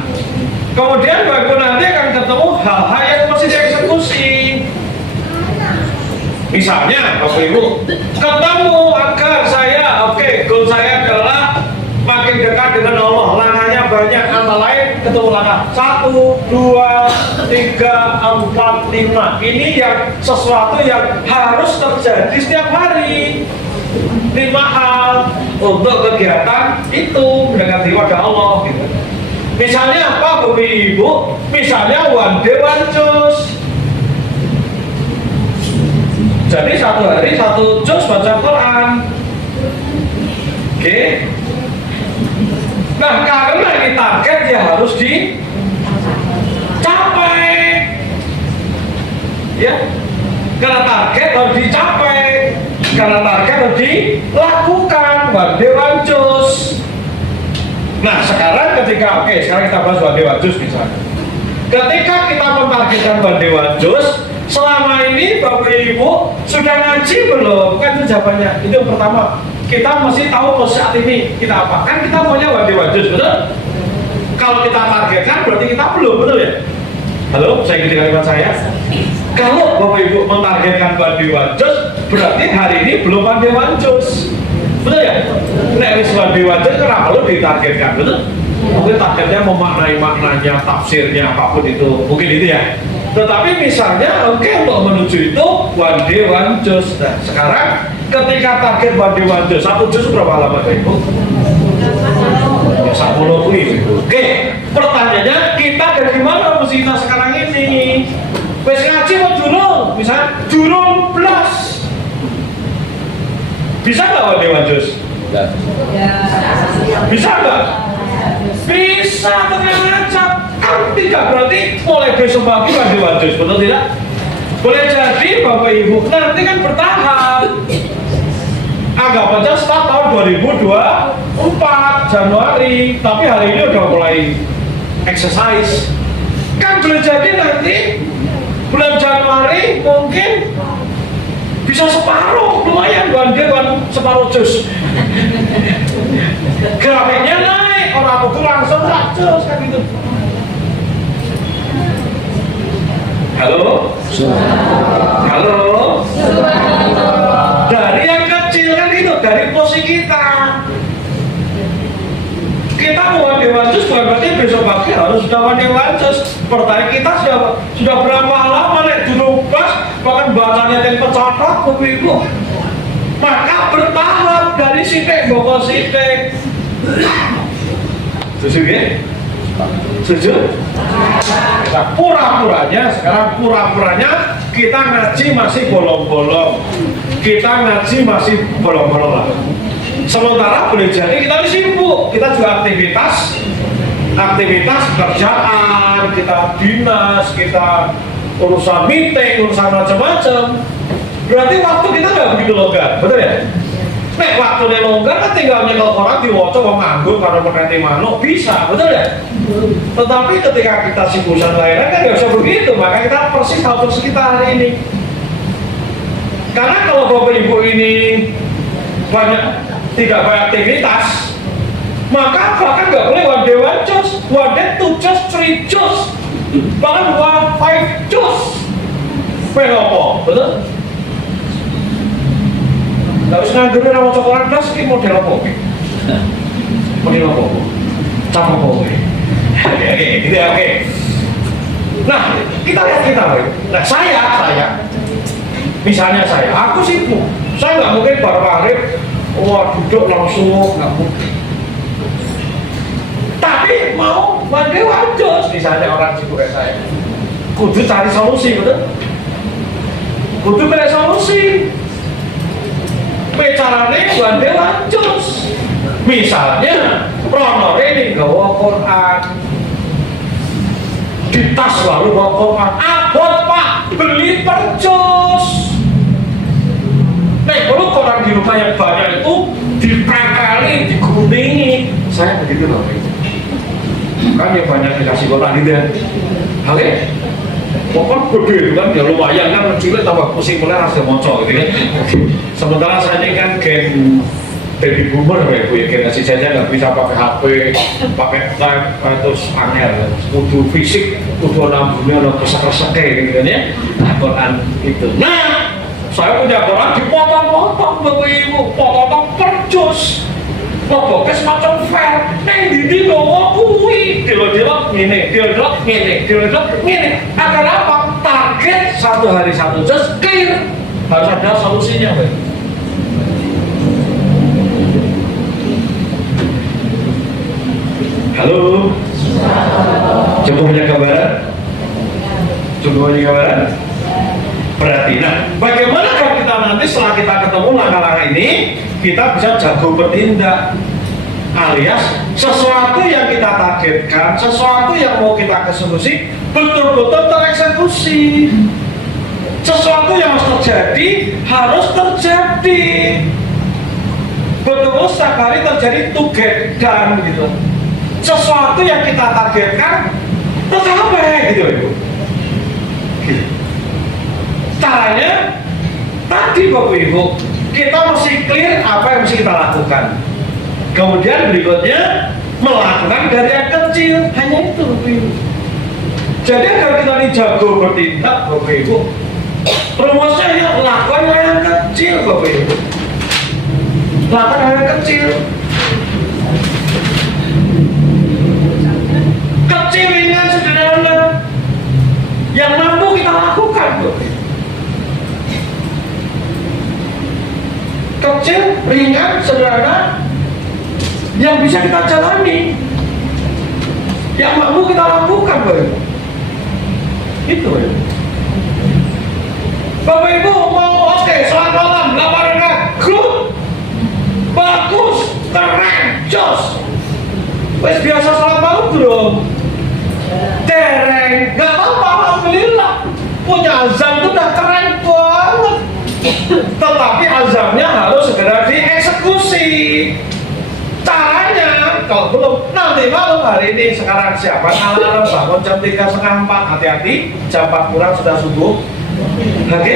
kemudian Bapak Ibu nanti akan ketemu hal-hal yang mesti dieksekusi. Misalnya Bapak Ibu ketemu agar saya, goal saya adalah makin dekat dengan Allah, langkahnya banyak, antara lain ketemu langkah 1, 2, 3, 4, 5. Ini yang sesuatu yang harus terjadi setiap hari. 5 hal untuk kegiatan itu mendekati wajah Allah gitu. Misalnya apa Bapak Ibu? Misalnya one day one juice. Jadi satu hari satu juz baca Quran. Oke. Nah karena ini target ya harus dicapai. Ya. Karena target harus dicapai. Karena target harus dilakukan. One day one juz. Nah sekarang ketika sekarang kita bahas one day one juz misalnya. Ketika kita mentargetkan one day one juz, selama ini Bapak Ibu sudah ngaji belum? Kan itu jawabannya. Itu yang pertama. Kita mesti tahu posisi saat ini kita apa. Kan kita maunya one day one juz, betul? Kalau kita targetkan berarti kita belum, betul ya? Halo, saya ikuti kalimat saya. Kalau Bapak Ibu mentargetkan one day one juz, berarti hari ini belum one day one juz. Betul ya? Nek wis one day one juz kenapa perlu ditargetkan, betul? Mungkin targetnya memaknai maknanya, tafsirnya, apapun itu. Mungkin itu ya. Tetapi misalnya untuk menuju itu one day one juz. Nah sekarang ketika target one day one juz, 1 juz berapa halaman Ibu? Ya 10 Ibu. Oke, pertanyaannya kita dari mana mesti kita sekarang ini? Wes ngaji mau durung, misalnya durung plus. Bisa nggak one day one juz? Bisa nggak? Bisa, tenang aja. Kan tidak berarti mulai besok pagi one day one juz, betul tidak? Boleh jadi Bapak Ibu nanti kan bertahap. Anggap aja start tahun 2024 Januari, tapi hari ini udah mulai exercise. Kan boleh jadi nanti bulan Januari mungkin bisa separuh, lumayan one day one separuh juz. Grafiknya naik, orang buku langsung juz kan gitu. Halo? Halo? Dari yang kecil kan itu, dari posisi kita. Kita mau one day one juz, bukan berarti besok pagi harus sudah one day one juz. Pertanyaan kita sudah berapa lama nek dulu pas, bahkan bacanya yang pecatak Ibu. Maka bertahap dari sitik bokok sitik. Setuju ya? Setuju? Nah, pura-puranya kita ngaji masih bolong-bolong. Kita ngaji masih bolong-bolong lah. Sementara boleh jadi kita sibuk, kita juga aktivitas kerjaan, kita dinas, kita urusan meeting, urusan macam-macam. Berarti waktu kita nggak begitu longgar, betul ya? Nek waktunya longgar kan tinggal nyekel orang diwaca wong nganggur karena menanti manuk bisa, betul ya? Tetapi ketika kita sibukan lainnya kan nggak bisa begitu, maka kita persis harus kita hari ini. Karena kalau Bapak Ibu ini tidak banyak aktivitas, maka bahkan nggak boleh one day one juz, one day two juz, 3 juz, bahkan 5 juz. Penopo, betul? Nggak usah nganggurin sama coklat das, ini model apa? Model apa? Cap apa? Oke. Nah, kita lihat kita. Nah, saya, misalnya aku sibuk. Saya nggak mungkin baru maghrib, duduk langsung, nggak mungkin. Tapi mau one day one juz, misalnya orang sibuk kayak saya. kudu cari solusi, betul? Kudu cari solusi. Carane wande wancus. Misalnya, rono rene gawa Quran. Di tas lalu bawa Quran. Abot Pak, beli percus. Kalau Quran di rumah yang banyak itu ditempeli, diguntingi. Saya begitu loh. Kan yang banyak dikasih Quran itu ya. Oke? Pokoknya berbeda kan, ya lumayan kan, cilik tambah pusing mulai hasil moco gitu kan. Sementara saya ini kan gen baby boomer ya Bu, ya generasi saya nggak bisa pakai HP, pakai tab, terus angel, kudu fisik, kudu nambungnya, ada kesak-kesak gitu kan ya. Nah, Quran itu. Nah, saya punya Quran dipotong-potong Bapak Ibu, potong percus. Pokoknya semacam fair, neng didi ngomong kuwi, dilok-dilok ngene, dilok ngene, dilok ngene. Agar apa? Target satu hari satu just clear. Harus ada solusinya, Pak. Halo. Coba punya gambaran? Coba punya gambaran? Berarti, nah, bagaimana kalau kita nanti setelah kita ketemu langkah-langkah ini, kita bisa jago bertindak, alias sesuatu yang kita targetkan, sesuatu yang mau kita eksekusi, betul-betul tereksekusi. Sesuatu yang harus terjadi, betul-betul setiap hari terjadi to get done gitu. Sesuatu yang kita targetkan tercapai gitu Ibu. Gitu. Caranya tadi Bapak Ibu, kita mesti clear apa yang mesti kita lakukan. Kemudian berikutnya melakukan dari yang kecil, hanya itu Bapak Ibu. Jadi agar kita ini jago bertindak Bapak Ibu, rumusnya ya lakukan yang kecil Bapak Ibu. Lakukan yang kecil. Kecil, ringan, sederhana, yang mampu kita lakukan Bapak Ibu. Kecil, ringan, sederhana, yang bisa kita jalani, yang mampu kita lakukan Bapak Ibu. Itu Bapak Ibu. Bapak Ibu mau oke, selamat malam, 8 rakaat, good, bagus, keren, jos. Wes biasa salat malam belum? Dereng, gak apa-apa, alhamdulillah. Punya azam itu udah keren banget. Tetapi azamnya harus segera dieksekusi. Caranya, kalau belum, nanti malam hari ini sekarang siapkan alarm, bangun jam 3:30, hati-hati, jam 4 kurang sudah subuh. Oke?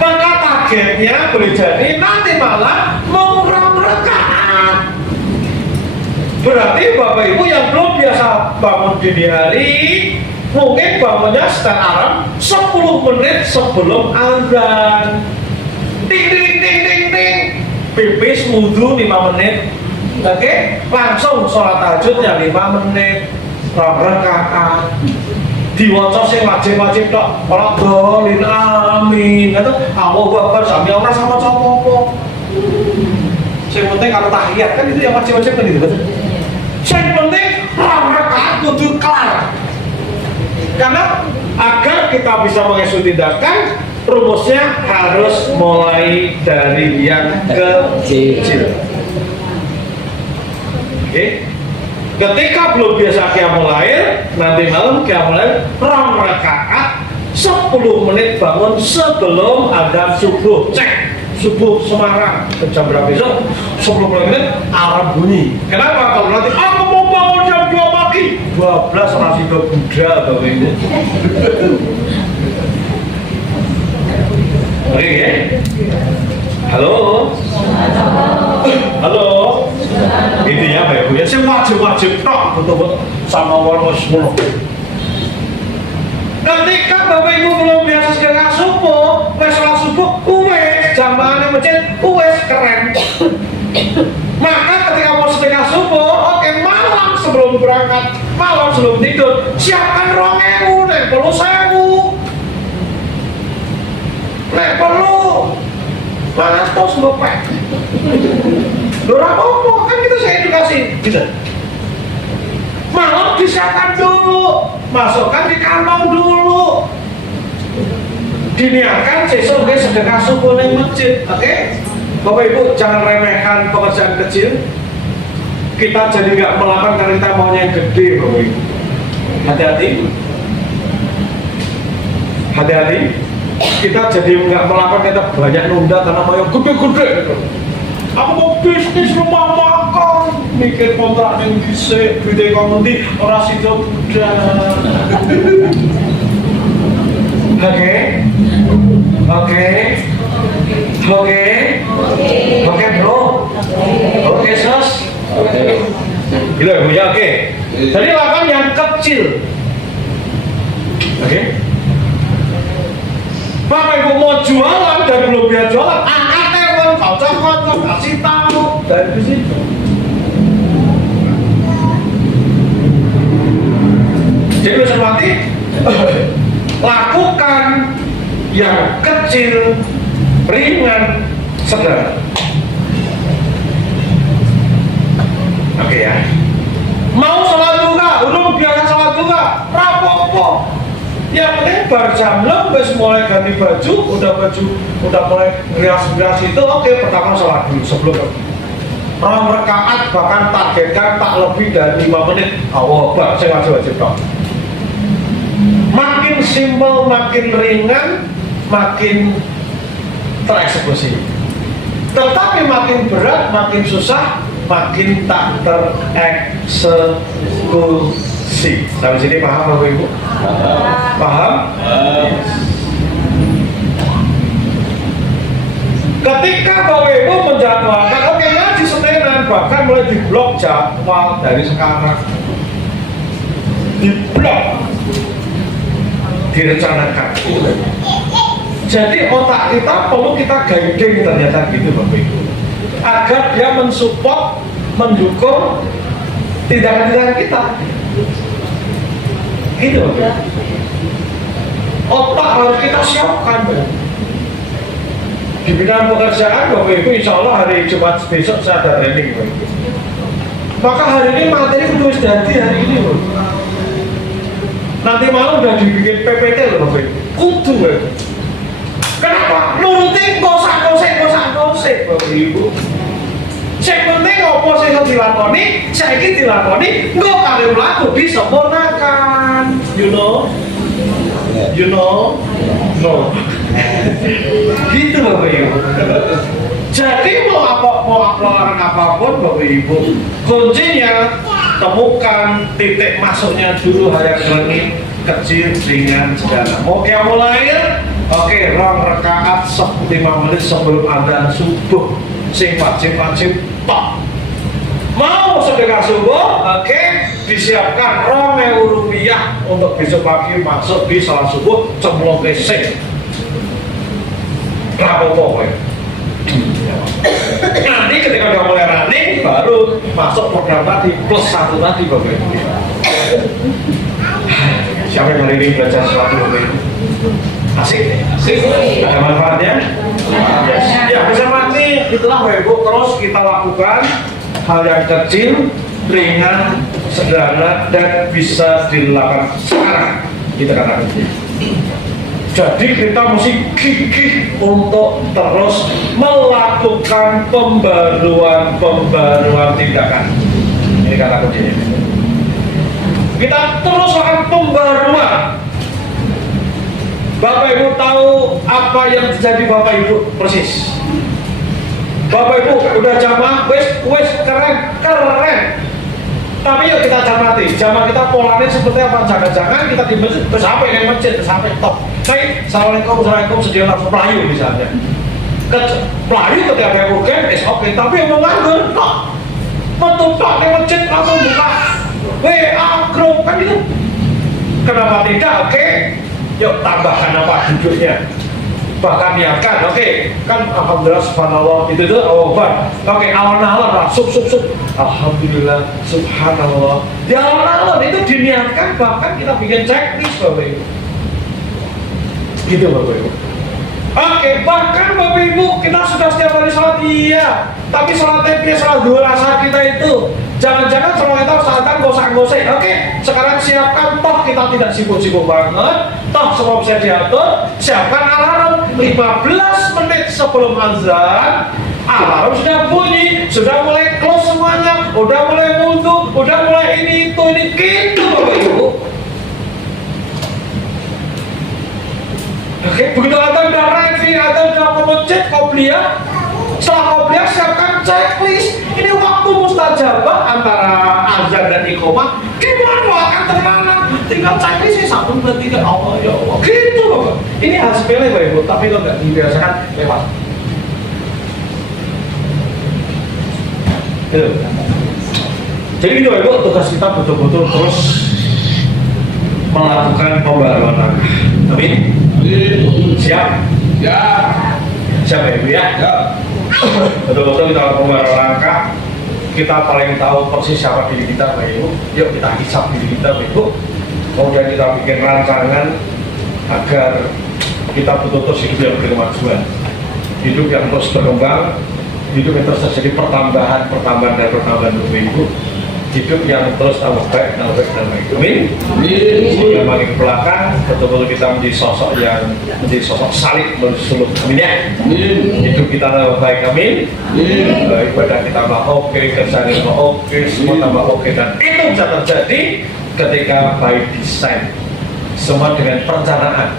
Maka targetnya boleh jadi nanti malam mau rakaat. Berarti Bapak Ibu yang belum biasa bangun dini hari, mungkin bangunnya setel alarm 10 menit sebelum azan. Ting ting ting ting ting. Pipis wudu 5 menit. Oke, langsung sholat tahajudnya 5 menit. Rakaat. Diwaca sing wajib-wajib tok, ora dolin amin. Kata Allahu Akbar sampai ora sama apa-apa. Sing penting kalau tahiyat kan itu yang wajib-wajib kan itu. Yang penting rakaat kudu kelar. Karena agar kita bisa mengeksekusi tindakan, rumusnya harus mulai dari yang kecil. Oke. Ketika belum biasa qiyamul lail, nanti malam qiyamul lail 2 rakaat 10 menit bangun sebelum adzan subuh. Cek subuh Semarang jam berapa besok? 10 menit alarm bunyi. Kenapa? Kalau nanti aku mau bangun jam 2 pagi 12 masih ke Buddha Bapak Ibu. Oke ya? Halo? Halo? Intinya Bapak Ibu ya, saya wajib-wajib tok betul-betul sama orang semua. Ketika Bapak Ibu belum biasa sedekah subuh, sholat subuh, uwes, jamaahnya masjid, uwes, keren. Maka ketika mau sedekah subuh, oke, malam sebelum berangkat, malam sebelum tidur, siapkan 2.000, nek perlu 1.000, nek perlu 100 Bapak. Lho apa-apa, kan kita saya edukasi gitu. Malam disiapkan dulu, masukkan di kantong dulu, diniatkan sesuk nggih sedekah subuh ning masjid. Oke? Bapak Ibu jangan remehkan pekerjaan kecil. Kita jadi nggak melakukan karena kita maunya yang gede, Bapak Ibu. Hati-hati. Hati-hati. Kita jadi nggak melakukan, kita banyak nunda karena mau yang gede-gede gitu. Aku mau bisnis rumah makan, mikir kontrak yang bisa, duit ekonomi, orang situ udah. Oke bro, oke sos, gila ibu ya oke. Jadi lakukan yang kecil, oke. Bapak Ibu mau jualan dan belum biar jualan, angkat telepon, kocok, kasih tahu dari situ. Jadi seperti lakukan yang kecil, ringan, sederhana. Oke ya. Mau sholat duha, udah biasa sholat duha, rapopo. Yang penting bar jam 6 wis mulai ganti baju, udah mulai rias-rias itu oke, pertama sholat dulu sebelum orang rakaat, bahkan targetkan tak lebih dari 5 menit. Allahu Akbar, saya wajib dong. Makin simpel, makin ringan, makin tereksekusi. Tetapi makin berat, makin susah, makin tak tereksekusi. Sampai sini paham Bapak Ibu? Paham? Ketika Bapak Ibu menjadwalkan, oke ngaji Senin, bahkan mulai diblok jadwal dari sekarang. Diblok, direncanakan. Jadi otak kita perlu kita guiding ternyata gitu Bapak Ibu, agar dia mensupport, mendukung tindakan-tindakan kita. Gitu Bapak Ibu. Otak harus kita siapkan. Di bidang pekerjaan Bapak Ibu, insya Allah hari Jumat besok saya ada training Bapak Ibu. Maka hari ini materi tulis ganti hari ini Bapak Ibu. Nanti malam udah dibikin PPT loh Bapak Ibu. Kudu Bapak Ibu. Kenapa? Nuruti kosek Bapak Ibu. Cek penting apa sih yang dilakoni, saya ini dilakoni, nggak kalian laku disempurnakan. You know? No. Gitu Bapak Ibu. Jadi mau melakukan apapun Bapak Ibu, kuncinya temukan titik masuknya dulu, hal yang kecil, ringan, sederhana. Mau kayak mulai, oke, rakaat 5 menit sebelum adzan subuh, sing wajib tok. Mau sedekah subuh, oke, disiapkan Rp2.000 untuk besok pagi masuk di salat subuh, cemplung ke sing. Rapopo ya. Nanti ketika udah mulai running, baru masuk program tadi plus 1 tadi Bapak Ibu. Siapa yang hari ini belajar sesuatu Bapak Ibu? Asik? Ada manfaatnya? Yes. Ya bisa mati, itulah Bapak Ibu. Terus kita lakukan hal yang kecil, ringan, sederhana, dan bisa dilakukan sekarang. Kita katakan. Jadi kita mesti gigih untuk terus melakukan pembaruan tindakan. Ini kata kuncinya. Kita terus lakukan pembaruan. Bapak Ibu tahu apa yang terjadi Bapak Ibu persis. Bapak Ibu udah jamaah, wes keren. Tapi yuk kita cermati, jamaah kita polanya seperti apa? Jangan-jangan kita di masjid, terus sampai yang masjid, terus sampai top. Baik, assalamualaikum, sedia langsung pelayu misalnya. Pelayu ketika ada urgen, oke, tapi yang menganggur, kok mentumpah di masjid langsung buka WA grup kan itu. Kenapa tidak? Oke, yuk tambahkan apa duduknya. Bahkan niatkan, oke, kan alhamdulillah subhanallah itu awal. Oke, awal-awal lah, sub. Alhamdulillah subhanallah. Di awal-awal itu diniatkan, bahkan kita bikin checklist Bapak Ibu. Gitu Bapak Ibu. Oke, bahkan Bapak Ibu kita sudah setiap hari sholat, iya. Tapi sholat TP, sholat dua rasa kita itu jangan-jangan sholat kita usahakan gosek-gosek. Oke, sekarang siapkan, toh kita tidak sibuk-sibuk banget, toh semua bisa diatur. Siapkan alarm 15 menit sebelum azan. Alarm sudah bunyi, sudah mulai close semuanya, udah mulai wudhu, udah mulai ini itu ini gitu Bapak Ibu. Oke, begitu Anda udah ready, Anda udah mau ngecek qobliyah. Setelah qobliyah siapkan checklist. Ini waktu mustajabah antara azan dan iqomah. Gimana akan tenang? Tinggal checklistnya 1, 2, 3. Allah ya Allah. Gitu Bapak. Ini hal sepele Bapak Ibu, tapi kalau nggak dibiasakan lewat. Gitu. Jadi gitu Bapak Ibu, tugas kita betul-betul terus melakukan pembaruan langkah. Amin. Siap? Ya. Siap ya Ibu ya? Ya. Betul-betul kita lakukan pembaruan langkah. Kita paling tahu persis siapa diri kita Bapak Ibu. Yuk kita hisap diri kita Bapak Ibu. Kemudian kita bikin rancangan agar kita betul-betul hidup yang berkemajuan, hidup yang terus berkembang, hidup yang terus terjadi pertambahan Bapak Ibu, hidup yang terus tambah baik. Amin. Sehingga makin ke belakang betul-betul kita menjadi sosok salib bersuluk. Amin ya. Hidup kita tambah baik. Amin. Ibadah kita tambah oke, kerjaan kita oke, semua tambah oke, dan itu bisa terjadi ketika by design, semua dengan perencanaan.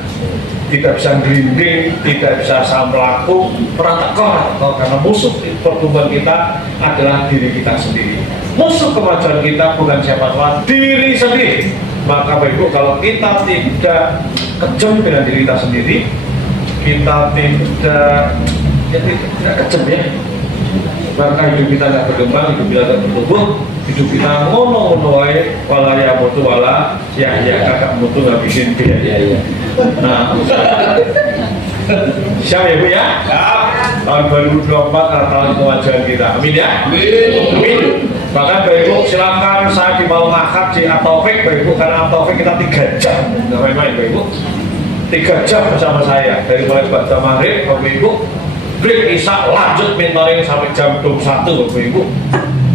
Tidak bisa gelinding, tidak bisa asal melaku, tekor, karena musuh pertumbuhan kita adalah diri kita sendiri. Musuh kemajuan kita bukan siapa-siapa, diri sendiri. Maka Bapak Ibu, kalau kita tidak kejam dengan diri kita sendiri, kita tidak kejam ya, maka hidup kita tidak berkembang, hidup kita tidak bertumbuh, hidup kita ngono-ngono wae, wala ya mutu wala ya kakak mutu nggak bikin biaya. Nah, siap ya Bu ya? Siap. Tahun 2024 adalah tahun kemajuan kita. Amin ya? Amin. Bahkan Bapak Ibu silakan saya di malam akad di Atofik Bapak Ibu, karena Atofik kita 3 jam, nggak main-main Bapak Ibu. 3 jam bersama saya dari mulai baca maghrib Bapak Ibu, break isya, lanjut mentoring sampai jam 21 Bapak Ibu.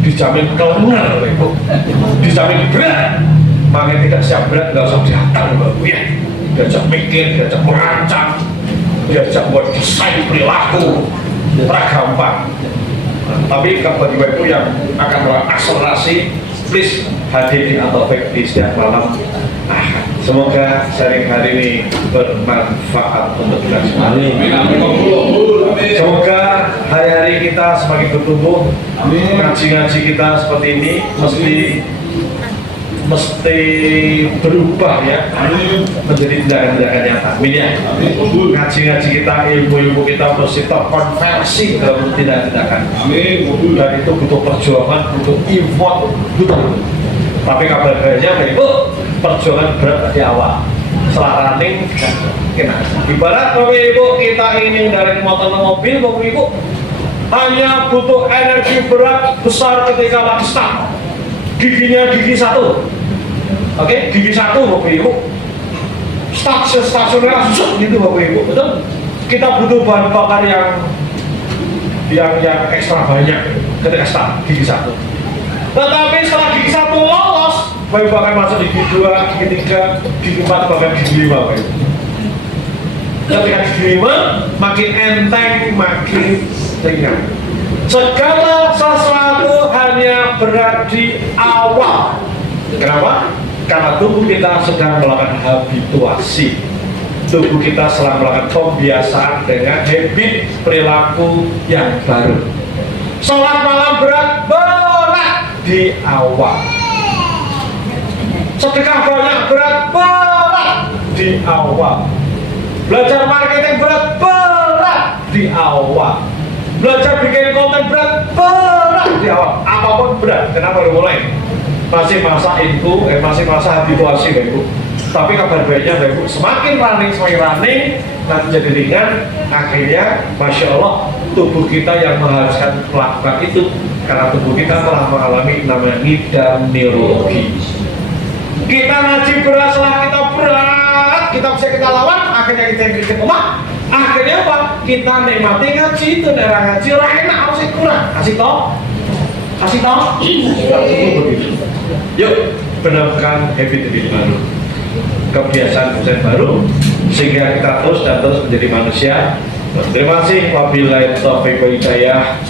Dijamin kelengar Bapak Ibu, dijamin berat. Makanya tidak siap berat nggak usah datang Bapak Ibu ya. Diajak mikir, diajak merancang, diajak buat desain perilaku, gampang. Nah, tapi bagi Bapak Ibu yang akan berakselerasi, please hadir di Atofik di setiap malam. Semoga sharing hari ini bermanfaat untuk kita semua. Semoga hari-hari kita semakin bertumbuh, ngaji-ngaji kita seperti ini mesti berubah ya, menjadi tindakan-tindakan nyata. Amin ya. Ngaji-ngaji kita, ilmu-ilmu kita mesti terkonversi dalam tindakan-tindakan. Amin. Dan itu butuh perjuangan, butuh effort, butuh. Tapi kabar baiknya Bapak Ibu, perjuangan berat di awal. Setelah running, kena. Ibarat Bapak Ibu kita ini dari motor ke mobil Bapak Ibu, hanya butuh energi berat besar ketika lagi start. Giginya gigi 1. Oke, gigi 1 Bapak Ibu. Stasioner langsung gitu Bapak Ibu. Betul? Kita butuh bahan bakar yang ekstra banyak ketika start gigi 1. Tetapi setelah gigi 1 lolos, Bapak Ibu akan masuk di gigi 2, gigi 3, gigi 4, bahkan gigi 5 Bapak Ibu. Ketika gigi 5 makin enteng, makin ringan. Segala sesuatu hanya berat di awal. Kenapa? Karena tubuh kita sedang melakukan habituasi. Tubuh kita sedang melakukan pembiasaan dengan habit perilaku yang baru. Sholat malam berat di awal. Sedekah banyak berat di awal. Belajar marketing berat di awal. Belajar bikin konten berat di awal. Apapun berat. Kenapa baru mulai? Masih masa info, masih masa habituasi Bapak Ibu. Tapi kabar baiknya Bapak Ibu, semakin running, nanti jadi ringan. Akhirnya, Masya Allah, tubuh kita yang mengharuskan melakukan itu, karena tubuh kita telah mengalami namanya ngidam neurologi. Kita ngaji berat, setelah kita berat, kita bisa kita lawan, akhirnya kita bikin lemah. Akhirnya apa? Kita nikmati ngaji itu, daerah ngaji orang enak, harus kurang. Kasih toh? Kasih toh? Kita cukup begitu. Yuk, benarkan habit baru, kebiasaan baru, sehingga kita terus dan terus menjadi manusia. Terima kasih. Wabillahi taufiq wal hidayah.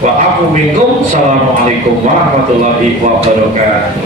Wa aku minkum. Assalamualaikum warahmatullahi wabarakatuh.